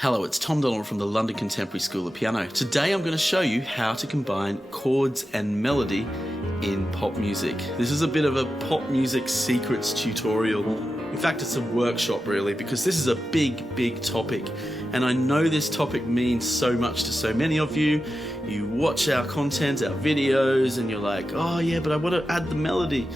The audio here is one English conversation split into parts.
Hello, it's Tom Donald from the London Contemporary School of Piano. Today I'm going to show you how to combine chords and melody in pop music. This is a bit of a pop music secrets tutorial. In fact, it's a workshop really, because this is a big topic. And I know this topic means so much to so many of you. You watch our content, our videos, and you're like, oh yeah, but I want to add the melody.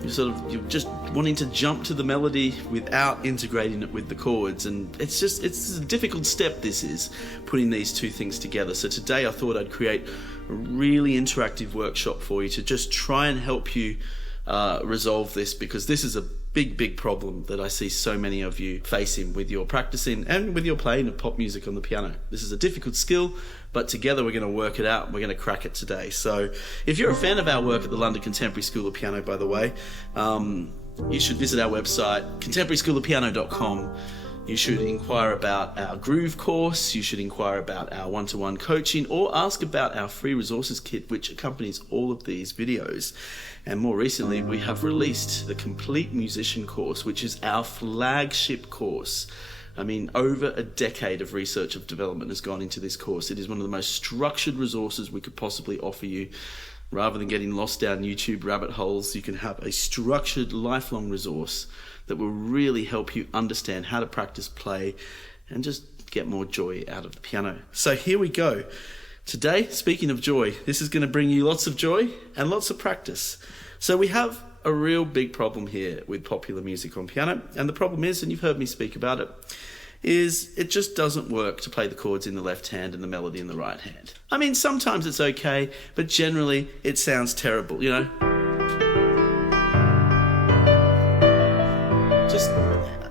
You're just wanting to jump to the melody without integrating it with the chords, and it's a difficult step, this is, putting these two things together. So today I thought I'd create a really interactive workshop for you to just try and help you resolve this, because this is a big problem that I see so many of you facing with your practicing and with your playing of pop music on the piano. This is a difficult skill, but together we're going to work it out. We're going to crack it today. So if you're a fan of our work at the London Contemporary School of Piano, by the way, you should visit our website, contemporaryschoolofpiano.com. You should inquire about our Groove course, you should inquire about our one-to-one coaching, or ask about our free resources kit which accompanies all of these videos. And more recently, we have released the Complete Musician course, which is our flagship course. I mean, over a decade of research and development has gone into this course. It is one of the most structured resources we could possibly offer you. Rather than getting lost down YouTube rabbit holes, you can have a structured, lifelong resource that will really help you understand how to practice, play, and just get more joy out of the piano. So here we go. Today, speaking of joy, this is going to bring you lots of joy and lots of practice. So we have a real big problem here with popular music on piano, and the problem is, and you've heard me speak about it, is it just doesn't work to play the chords in the left hand and the melody in the right hand. I mean, sometimes it's okay, but generally it sounds terrible, you know?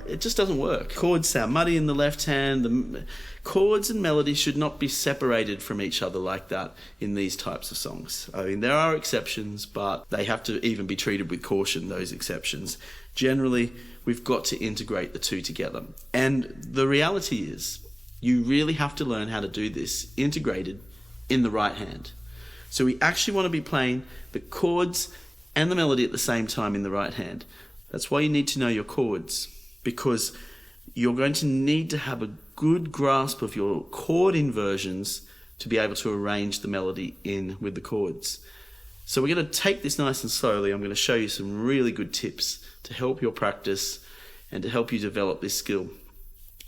It just doesn't work. Chords sound muddy in the left hand. The chords and melody should not be separated from each other like that in these types of songs. I mean, there are exceptions, but they have to even be treated with caution, those exceptions. Generally, we've got to integrate the two together. And the reality is, you really have to learn how to do this integrated in the right hand. So we actually want to be playing the chords and the melody at the same time in the right hand. That's why you need to know your chords, because you're going to need to have a good grasp of your chord inversions to be able to arrange the melody in with the chords. So we're going to take this nice and slowly. I'm going to show you some really good tips to help your practice and to help you develop this skill.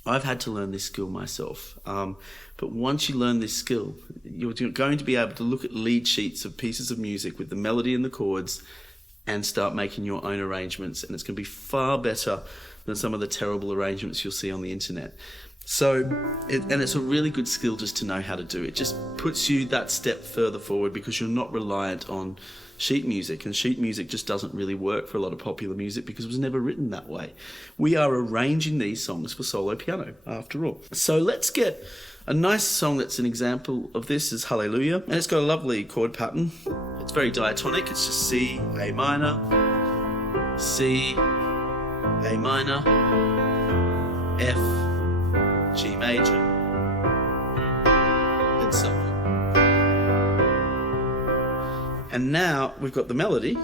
I've had to learn this skill myself, but once you learn this skill, you're going to be able to look at lead sheets of pieces of music with the melody and the chords and start making your own arrangements, and it's going to be far better than some of the terrible arrangements you'll see on the internet. And it's a really good skill just to know how to do it. It just puts you that step further forward, because you're not reliant on sheet music, and sheet music just doesn't really work for a lot of popular music because it was never written that way. We are arranging these songs for solo piano after all. So let's get a nice song that's an example of this is Hallelujah, and it's got a lovely chord pattern. It's very diatonic. It's just C, A minor, C, A minor, F, G major, and so on. And now we've got the melody.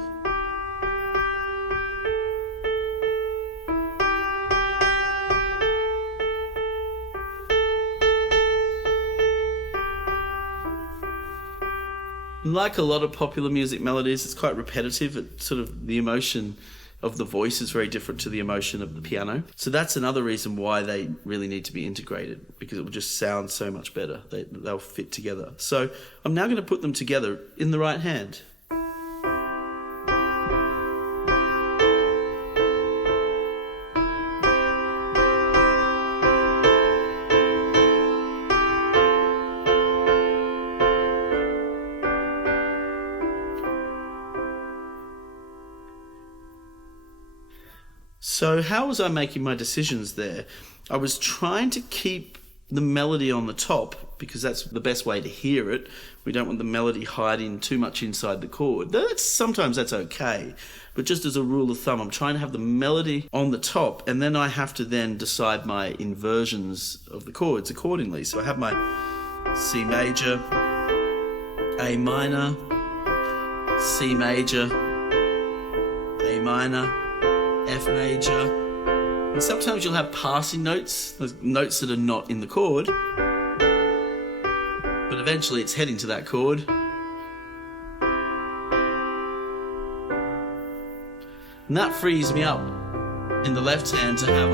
Like a lot of popular music melodies, it's quite repetitive. It's sort of the emotion of the voice is very different to the emotion of the piano. So that's another reason why they really need to be integrated, because it will just sound so much better. They'll fit together. So I'm now going to put them together in the right hand. So how was I making my decisions there? I was trying to keep the melody on the top, because that's the best way to hear it. We don't want the melody hiding too much inside the chord. Sometimes that's okay, but just as a rule of thumb, I'm trying to have the melody on the top, and then I have to then decide my inversions of the chords accordingly. So I have my C major, A minor, C major, A minor, F major, And sometimes you'll have passing notes, those notes that are not in the chord, but eventually it's heading to that chord. And that frees me up in the left hand to have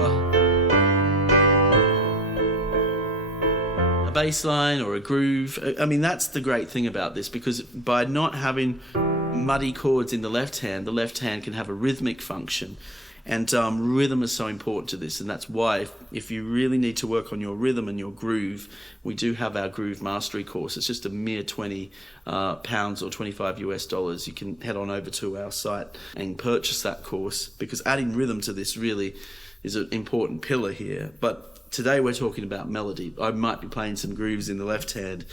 a bass line or a groove. I mean, that's the great thing about this, because by not having muddy chords in the left hand can have a rhythmic function. And rhythm is so important to this, and that's why if you really need to work on your rhythm and your groove, we do have our groove mastery course. It's just a mere £20 or $25. You can head on over to our site and purchase that course, because adding rhythm to this really is an important pillar here. But today we're talking about melody. I might be playing some grooves in the left hand,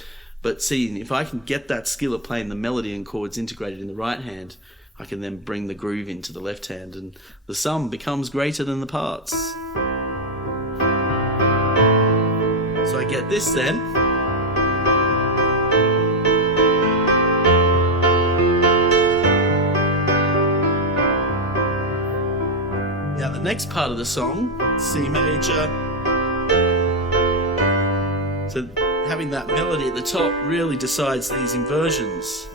but seeing if I can get that skill of playing the melody and chords integrated in the right hand, I can then bring the groove into the left hand, and the sum becomes greater than the parts. So I get this then. Now the next part of the song, C major. So having that melody at the top really decides these inversions.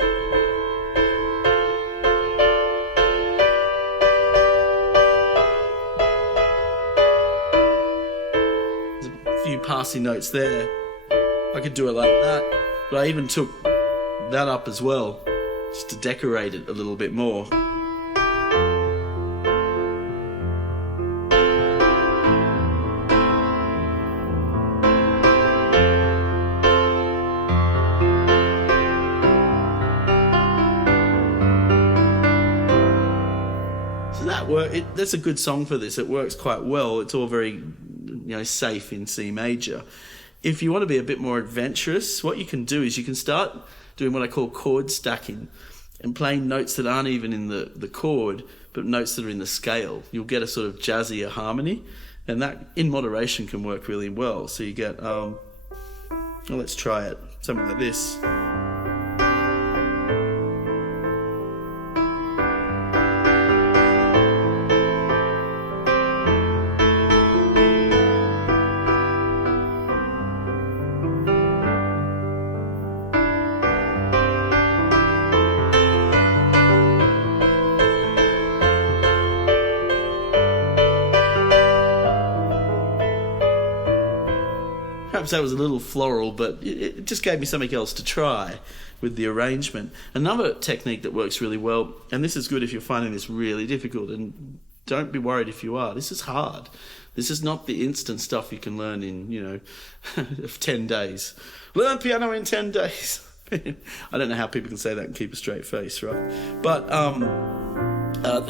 Few passing notes there. I could do it like that, but I even took that up as well, just to decorate it a little bit more. So that's a good song for this. It works quite well. It's all very safe in C major. If you want to be a bit more adventurous, what you can do is you can start doing what I call chord stacking and playing notes that aren't even in the chord, but notes that are in the scale. You'll get a sort of jazzier harmony, and that in moderation can work really well. So you get, let's try it, something like this. Perhaps that was a little floral, but it just gave me something else to try with the arrangement. Another technique that works really well, and this is good if you're finding this really difficult, and don't be worried if you are. This is hard. This is not the instant stuff you can learn in, 10 days. Learn piano in 10 days. I don't know how people can say that and keep a straight face, right? But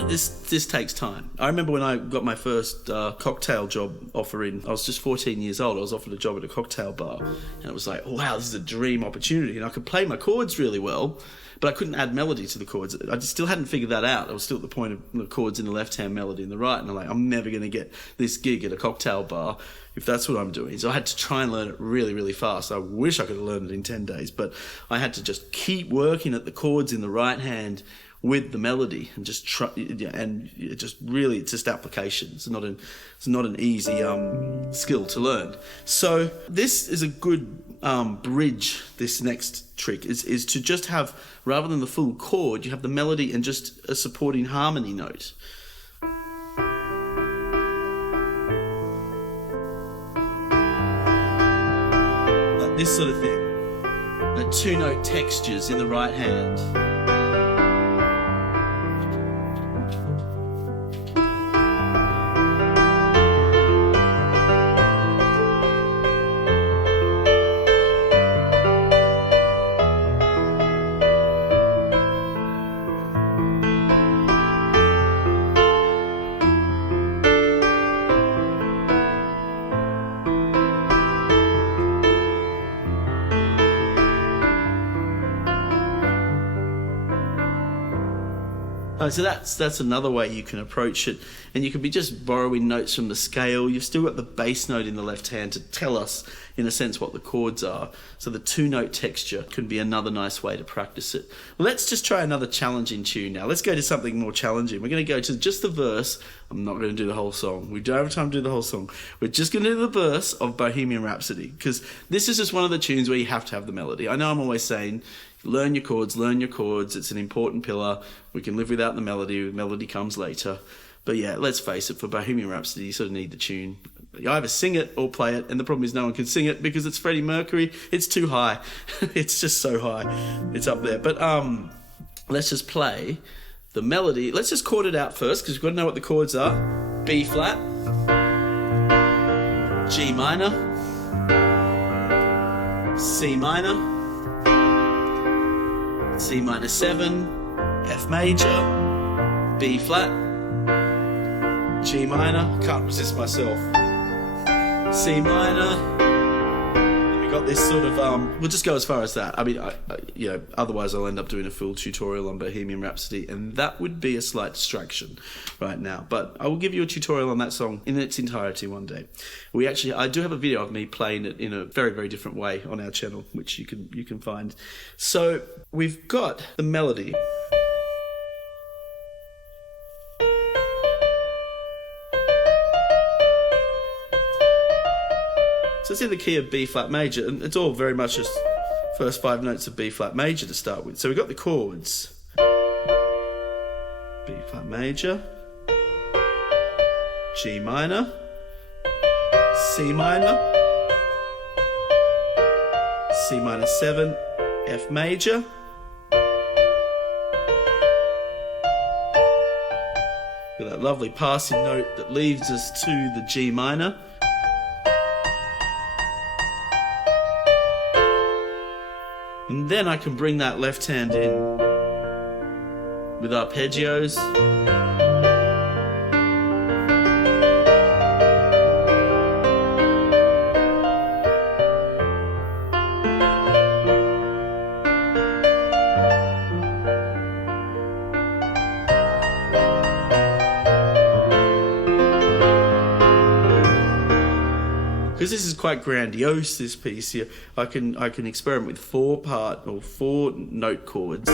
this takes time. I remember when I got my first cocktail job offer in, I was just 14 years old. I was offered a job at a cocktail bar, and it was like, wow, this is a dream opportunity. And I could play my chords really well, but I couldn't add melody to the chords. I still hadn't figured that out. I was still at the point of the chords in the left hand, melody in the right, and I'm like, I'm never going to get this gig at a cocktail bar if that's what I'm doing. So I had to try and learn it really, really fast. I wish I could have learned it in 10 days, but I had to just keep working at the chords in the right hand with the melody, and just try, and it just really, it's just application. It's not an easy skill to learn. So this is a good bridge. This next trick is to just have, rather than the full chord, you have the melody and just a supporting harmony note. Like this sort of thing. The 2-note textures in the right hand. So that's another way you can approach it, and you could be just borrowing notes from the scale. You've still got the bass note in the left hand to tell us, in a sense, what the chords are. So the 2-note texture can be another nice way to practice it. Let's just try another challenging tune now. Let's go to something more challenging. We're going to go to just the verse. I'm not going to do the whole song. We don't have time to do the whole song. We're just going to do the verse of Bohemian Rhapsody, because this is just one of the tunes where you have to have the melody. I know I'm always saying, learn your chords, learn your chords. It's an important pillar. We can live without the melody. The melody comes later. But yeah, let's face it, for Bohemian Rhapsody, you sort of need the tune. You either sing it or play it, and the problem is no one can sing it because it's Freddie Mercury. It's too high. It's just so high. It's up there. But let's just play the melody. Let's just chord it out first, because we've got to know what the chords are. B flat, G minor, C minor, C minor 7, F major, B flat, G minor, can't resist myself, C minor, and we got this sort of, we'll just go as far as that. I mean, otherwise I'll end up doing a full tutorial on Bohemian Rhapsody, and that would be a slight distraction right now. But I will give you a tutorial on that song in its entirety one day. I do have a video of me playing it in a very, very different way on our channel, which you can find. So we've got the melody. So it's in the key of B flat major, and it's all very much just first 5 notes of B flat major to start with. So we've got the chords. B flat major, G minor, C minor, C minor 7, F major, got that lovely passing note that leads us to the G minor. And then I can bring that left hand in with arpeggios. Because this is quite grandiose, this piece here, I can experiment with 4-part or 4-note chords,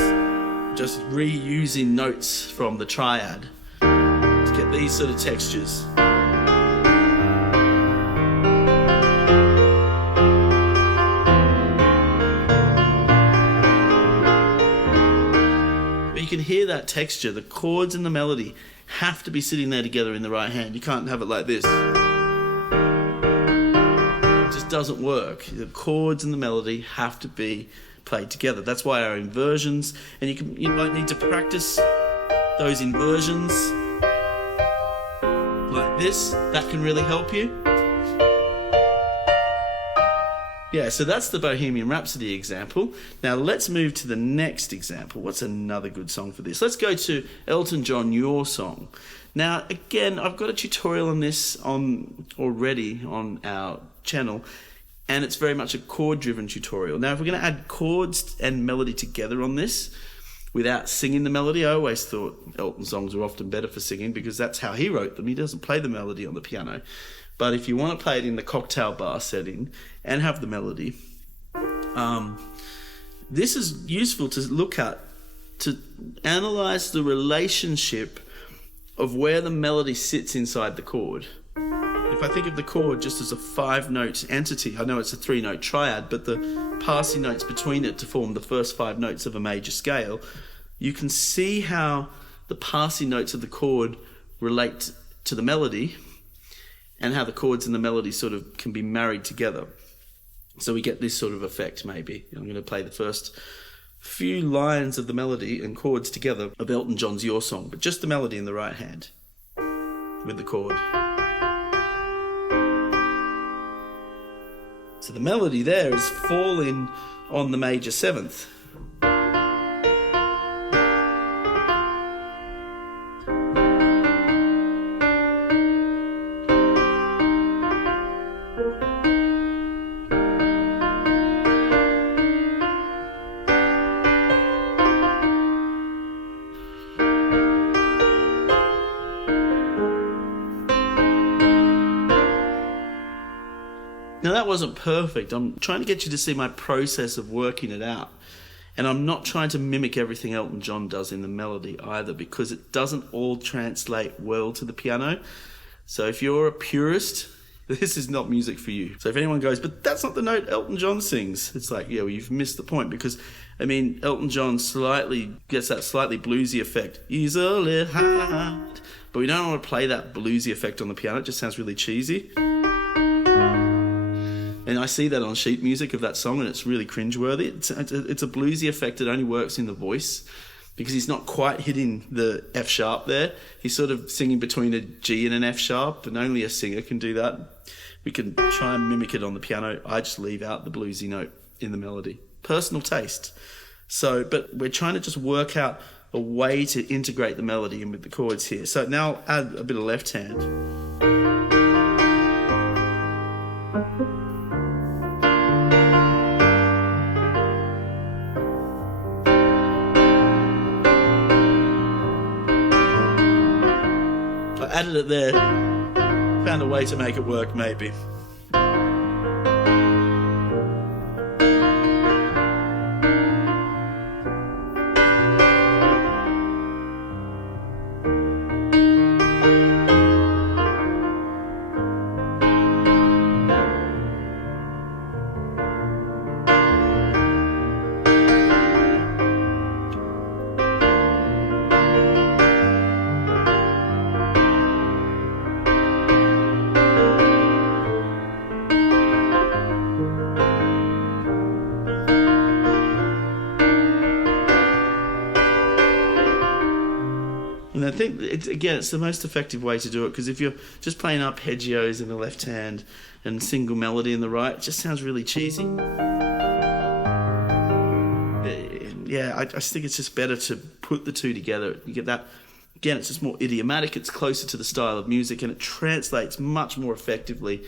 just reusing notes from the triad to get these sort of textures. But you can hear that texture. The chords and the melody have to be sitting there together in the right hand. You can't have it like this. Doesn't work. The chords and the melody have to be played together. That's why our inversions, and you might need to practice those inversions like this. That can really help you. Yeah, so that's the Bohemian Rhapsody example. Now let's move to the next example. What's another good song for this? Let's go to Elton John, Your Song. Now again, I've got a tutorial on this already on our channel, and it's very much a chord-driven tutorial. Now, if we're going to add chords and melody together on this without singing the melody, I always thought Elton songs are often better for singing because that's how he wrote them. He doesn't play the melody on the piano. But if you want to play it in the cocktail bar setting and have the melody, this is useful to look at, to analyze the relationship of where the melody sits inside the chord. If I think of the chord just as a 5-note entity, I know it's a 3-note triad, but the passing notes between it to form the first 5 notes of a major scale, you can see how the passing notes of the chord relate to the melody and how the chords and the melody sort of can be married together. So we get this sort of effect maybe. I'm going to play the first few lines of the melody and chords together of Elton John's Your Song, but just the melody in the right hand with the chord. So the melody there is falling on the major 7th. that wasn't perfect. I'm trying to get you to see my process of working it out. And I'm not trying to mimic everything Elton John does in the melody either, because it doesn't all translate well to the piano. So if you're a purist, this is not music for you. So if anyone goes, but that's not the note Elton John sings, it's like, yeah, well, you've missed the point, because, I mean, Elton John slightly gets that slightly bluesy effect. Easily hard. But we don't want to play that bluesy effect on the piano. It just sounds really cheesy. And I see that on sheet music of that song, and it's really cringeworthy. It's a bluesy effect that only works in the voice, because he's not quite hitting the F sharp there. He's sort of singing between a G and an F sharp, and only a singer can do that. We can try and mimic it on the piano. I just leave out the bluesy note in the melody. Personal taste. So, but we're trying to just work out a way to integrate the melody in with the chords here. So now I'll add a bit of left hand. Added it there, found a way to make it work maybe. And I think, it's the most effective way to do it, because if you're just playing arpeggios in the left hand and single melody in the right, it just sounds really cheesy. Yeah, I just think it's just better to put the two together. You get that, again, it's just more idiomatic, it's closer to the style of music, and it translates much more effectively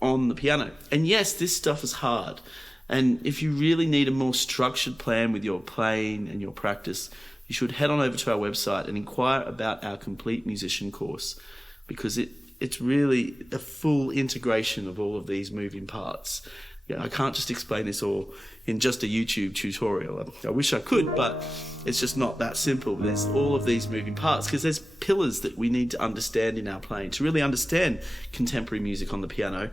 on the piano. And yes, this stuff is hard. And if you really need a more structured plan with your playing and your practice, you should head on over to our website and inquire about our complete musician course, because it's really a full integration of all of these moving parts. I can't just explain this all in just a YouTube tutorial. I wish I could, but it's just not that simple. There's all of these moving parts, because there's pillars that we need to understand in our playing to really understand contemporary music on the piano,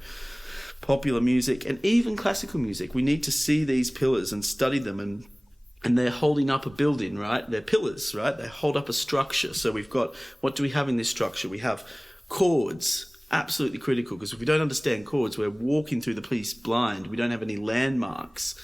popular music, and even classical music. We need to see these pillars and study them, and they're holding up a building, right? They're pillars, right? They hold up a structure. So we've got, what do we have in this structure? We have chords, absolutely critical, because if we don't understand chords, we're walking through the piece blind. We don't have any landmarks.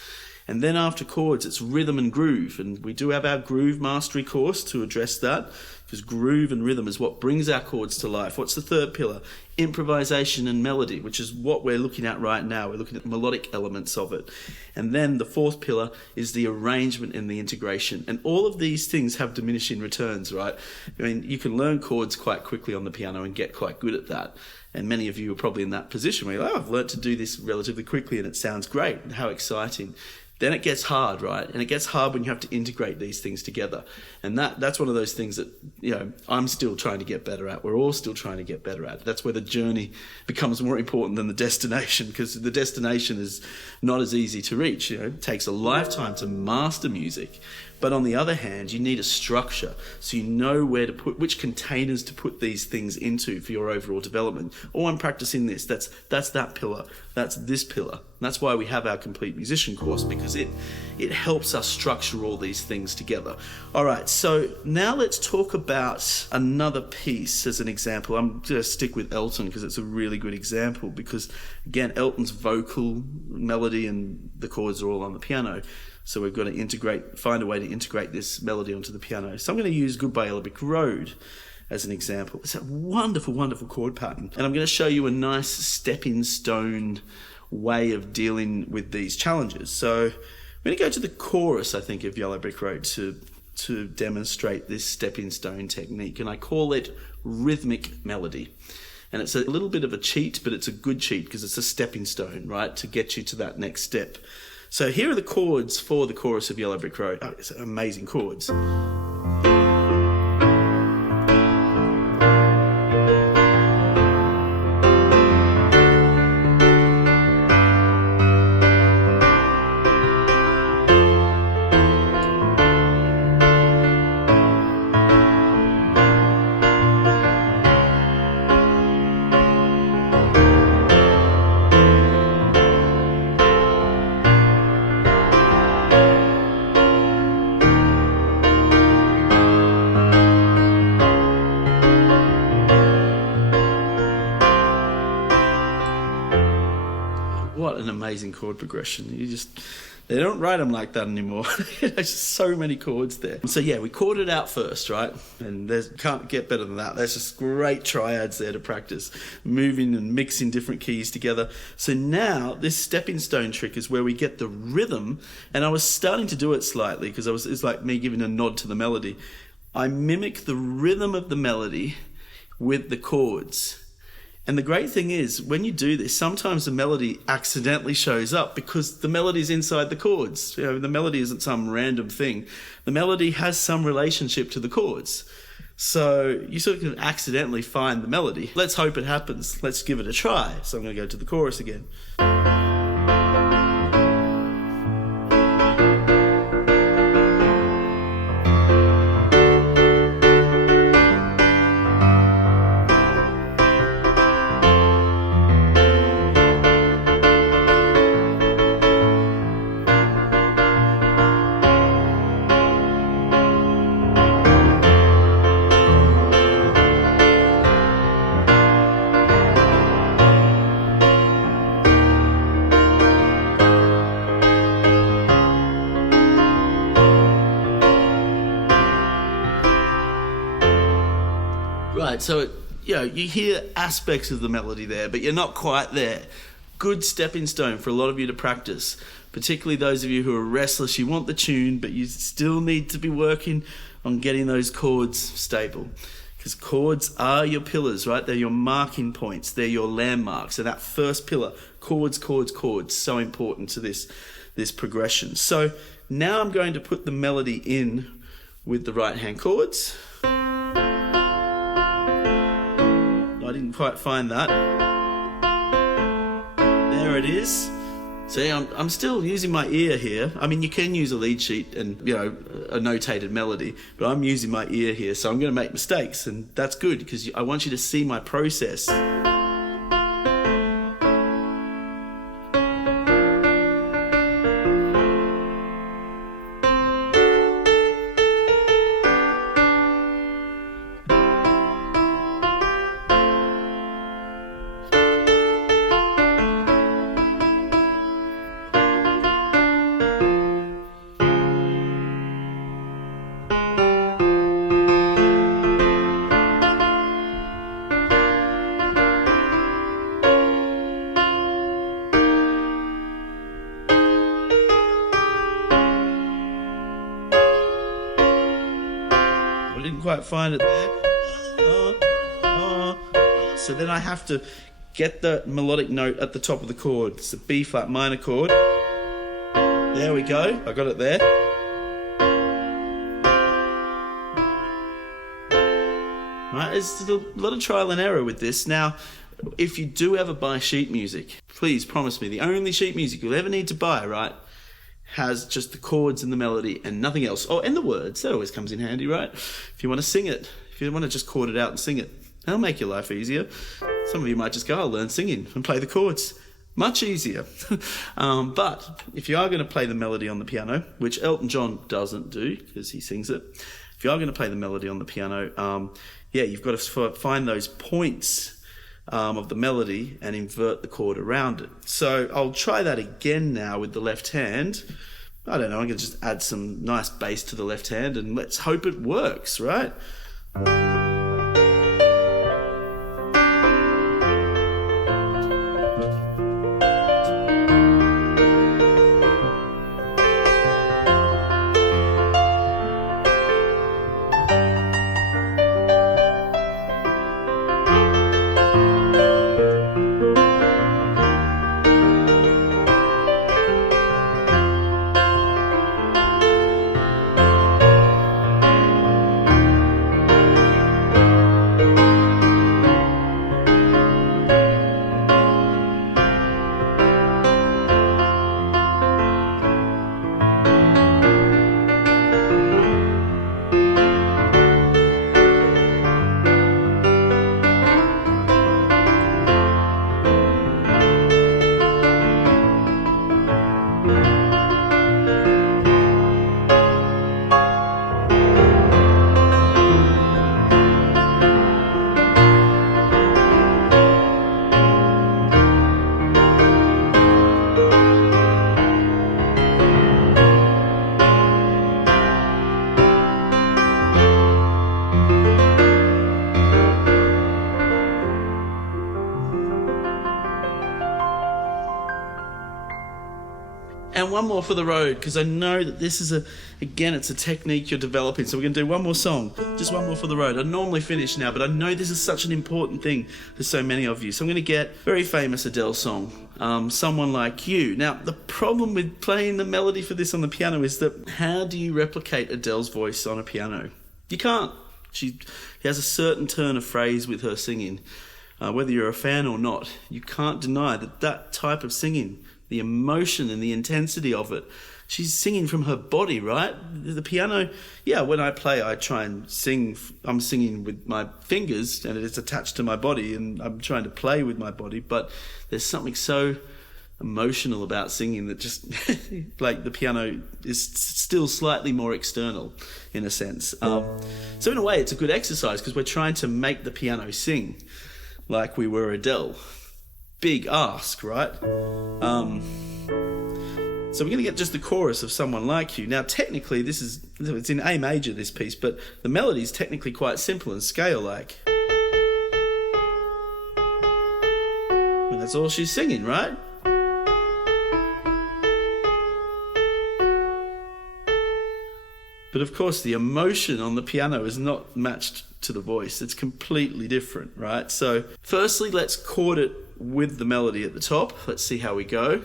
And then after chords, it's rhythm and groove. And we do have our groove mastery course to address that, because groove and rhythm is what brings our chords to life. What's the third pillar? Improvisation and melody, which is what we're looking at right now. We're looking at the melodic elements of it. And then the fourth pillar is the arrangement and the integration. And all of these things have diminishing returns, right? I mean, you can learn chords quite quickly on the piano and get quite good at that. And many of you are probably in that position where you're like, oh, I've learned to do this relatively quickly and it sounds great. How exciting. Then it gets hard, right? And it gets hard when you have to integrate these things together. And that's one of those things that, I'm still trying to get better at. We're all still trying to get better at. That's where the journey becomes more important than the destination, because the destination is not as easy to reach. It takes a lifetime to master music. But on the other hand, you need a structure, so you know where to put, which containers to put these things into for your overall development. Oh, I'm practicing this. That's that pillar. That's this pillar. And that's why we have our complete musician course, because it helps us structure all these things together. All right, so now let's talk about another piece as an example. I'm going to stick with Elton because it's a really good example, because again, Elton's vocal, melody, and the chords are all on the piano. So we've got to find a way to integrate this melody onto the piano. So I'm going to use Goodbye Yellow Brick Road as an example. It's a wonderful, wonderful chord pattern. And I'm going to show you a nice stepping stone way of dealing with these challenges. So I'm going to go to the chorus, I think, of Yellow Brick Road to demonstrate this stepping stone technique. And I call it Rhythmic Melody. And it's a little bit of a cheat, but it's a good cheat because it's a stepping stone, right, to get you to that next step. So here are the chords for the chorus of Yellow Brick Road. Oh, it's amazing chords. amazing chord progression. They don't write them like that anymore. There's just so many chords there. So yeah, we chord it out first, right? And can't get better than that. There's just great triads there to practice, moving and mixing different keys together. So now this stepping stone trick is where we get the rhythm. And I was starting to do it slightly because it's like me giving a nod to the melody. I mimic the rhythm of the melody with the chords. And the great thing is, when you do this, sometimes the melody accidentally shows up because the melody's inside the chords. The melody isn't some random thing. The melody has some relationship to the chords. So you sort of can accidentally find the melody. Let's hope it happens. Let's give it a try. So I'm going to go to the chorus again. Right, so you hear aspects of the melody there, but you're not quite there. Good stepping stone for a lot of you to practice, particularly those of you who are restless. You want the tune, but you still need to be working on getting those chords stable. Because chords are your pillars, right? They're your marking points. They're your landmarks. So that first pillar, chords, chords, chords, so important to this progression. So now I'm going to put the melody in with the right-hand chords. I didn't quite find that. There it is. See, I'm still using my ear here. I mean, you can use a lead sheet and, a notated melody, but I'm using my ear here, so I'm going to make mistakes, and that's good because I want you to see my process. Didn't quite find it there. So then I have to get the melodic note at the top of the chord. It's a B flat minor chord. There we go. I got it there. Right, there's a lot of trial and error with this. Now, if you do ever buy sheet music, please promise me the only sheet music you'll ever need to buy, right, has just the chords and the melody and nothing else. Oh, and the words. That always comes in handy, right? If you want to sing it, if you want to just chord it out and sing it, that'll make your life easier. Some of you might just go, I'll learn singing and play the chords. Much easier. But if you are going to play the melody on the piano, which Elton John doesn't do because he sings it, if you are going to play the melody on the piano, you've got to find those points of the melody and invert the chord around it. So I'll try that again now with the left hand. I don't know, I'm going to just add some nice bass to the left hand and let's hope it works, right? And one more for the road, because I know that this is it's a technique you're developing. So we're going to do one more song, just one more for the road. I normally finish now, but I know this is such an important thing for so many of you. So I'm going to get a very famous Adele song, Someone Like You. Now, the problem with playing the melody for this on the piano is that how do you replicate Adele's voice on a piano? You can't. She has a certain turn of phrase with her singing. Whether you're a fan or not, you can't deny that type of singing, the emotion and the intensity of it, she's singing from her body, right? The piano, when I play, I try and sing. I'm singing with my fingers and it's attached to my body and I'm trying to play with my body, but there's something so emotional about singing that just like the piano is still slightly more external in a sense. So in a way, it's a good exercise because we're trying to make the piano sing like we were Adele. Big ask, right? So we're going to get just the chorus of Someone Like You. Now, technically, it's in A major, this piece, but the melody is technically quite simple and scale-like. And that's all she's singing, right? But of course, the emotion on the piano is not matched to the voice. It's completely different, right? So firstly, let's chord it with the melody at the top. Let's see how we go.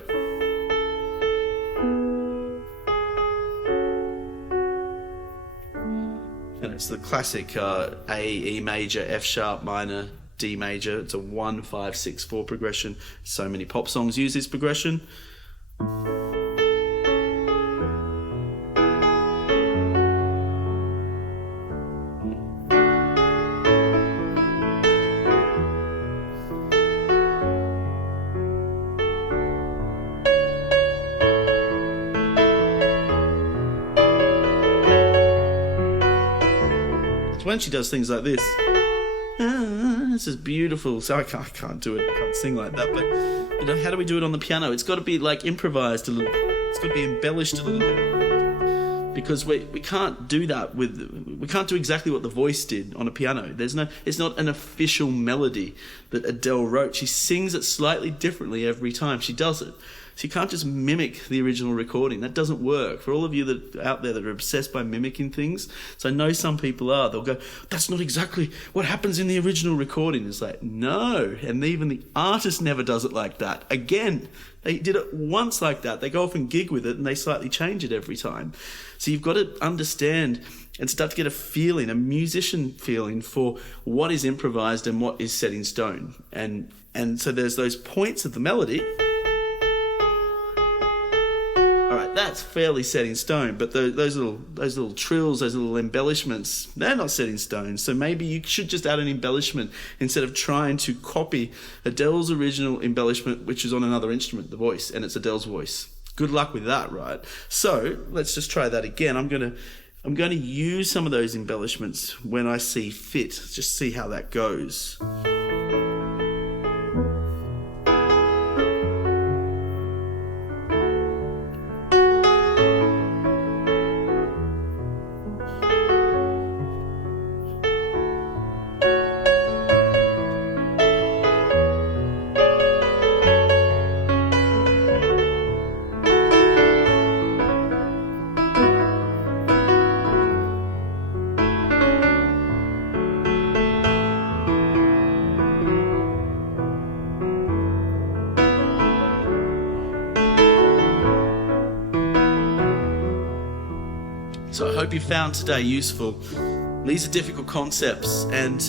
And it's the classic A, E major, F sharp minor, D major. It's a 1, 5, 6, 4 progression. So many pop songs use this progression. When she does things like this, this is beautiful. So I can't do it. I can't sing like that. But how do we do it on the piano? It's got to be like improvised a little bit. It's got to be embellished a little bit because we can't do that we can't do exactly what the voice did on a piano. It's not an official melody that Adele wrote. She sings it slightly differently every time she does it. So you can't just mimic the original recording. That doesn't work. For all of you that out there that are obsessed by mimicking things, so I know some people are, they'll go, that's not exactly what happens in the original recording. It's like, no. And even the artist never does it like that. Again, they did it once like that. They go off and gig with it and they slightly change it every time. So you've got to understand and start to get a feeling, a musician feeling for what is improvised and what is set in stone. And so there's those points of the melody. That's fairly set in stone, but those little trills, those little embellishments, they're not set in stone. So maybe you should just add an embellishment instead of trying to copy Adele's original embellishment, which is on another instrument, the voice, and it's Adele's voice. Good luck with that, right? So let's just try that again. I'm going to use some of those embellishments when I see fit. Just see how that goes. So I hope you found today useful. These are difficult concepts, and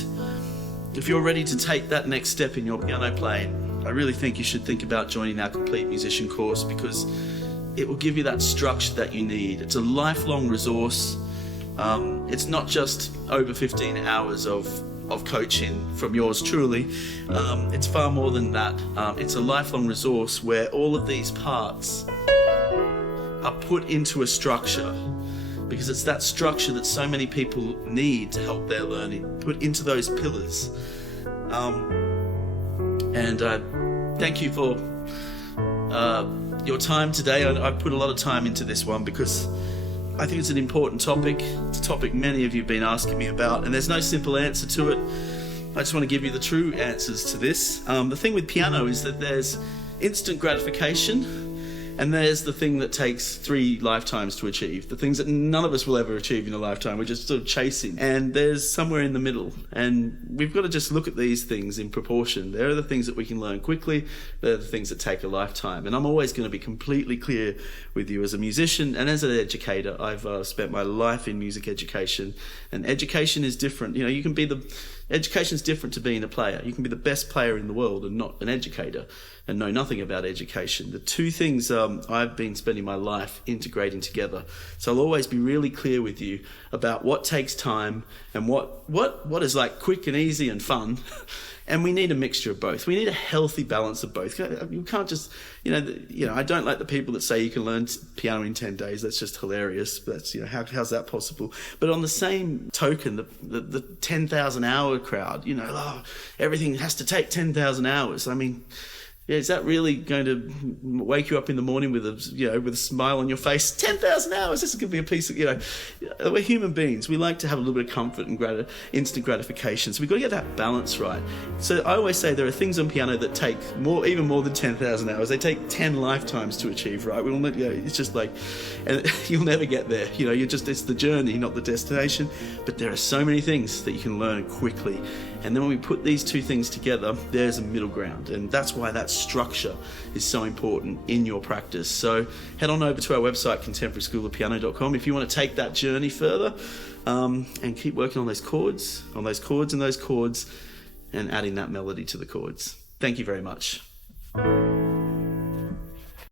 if you're ready to take that next step in your piano playing, I really think you should think about joining our complete musician course because it will give you that structure that you need. It's a lifelong resource. It's not just over 15 hours of coaching from yours truly. It's far more than that. It's a lifelong resource where all of these parts are put into a structure, because it's that structure that so many people need to help their learning, put into those pillars. And thank you for your time today. I put a lot of time into this one because I think it's an important topic. It's a topic many of you have been asking me about, and there's no simple answer to it. I just want to give you the true answers to this. The thing with piano is that there's instant gratification, And there's the thing that takes 3 lifetimes to achieve, the things that none of us will ever achieve in a lifetime. We're just sort of chasing. And there's somewhere in the middle. And we've got to just look at these things in proportion. There are the things that we can learn quickly. There are the things that take a lifetime. And I'm always going to be completely clear with you as a musician and as an educator. I've spent my life in music education, and education is different. You know, you can be education is different to being a player. You can be the best player in the world and not an educator and know nothing about education. The two things I've been spending my life integrating together. So I'll always be really clear with you about what takes time and what is like quick and easy and fun. And we need a mixture of both. We need a healthy balance of both. You can't just, I don't like the people that say you can learn piano in 10 days. That's just hilarious. That's, how's that possible? But on the same token, the 10,000 hour crowd, everything has to take 10,000 hours. I mean, is that really going to wake you up in the morning with a smile on your face? 10,000 hours. This is going to be a piece of, we're human beings. We like to have a little bit of comfort and instant gratification. So we've got to get that balance right. So I always say there are things on piano that take even more than 10,000 hours. They take 10 lifetimes to achieve, right? It's just like, and you'll never get there. It's the journey, not the destination. But there are so many things that you can learn quickly. And then when we put these two things together, there's a middle ground. And that's why that structure is so important in your practice. So head on over to our website, contemporaryschoolofpiano.com, if you want to take that journey further and keep working on those chords, and adding that melody to the chords. Thank you very much.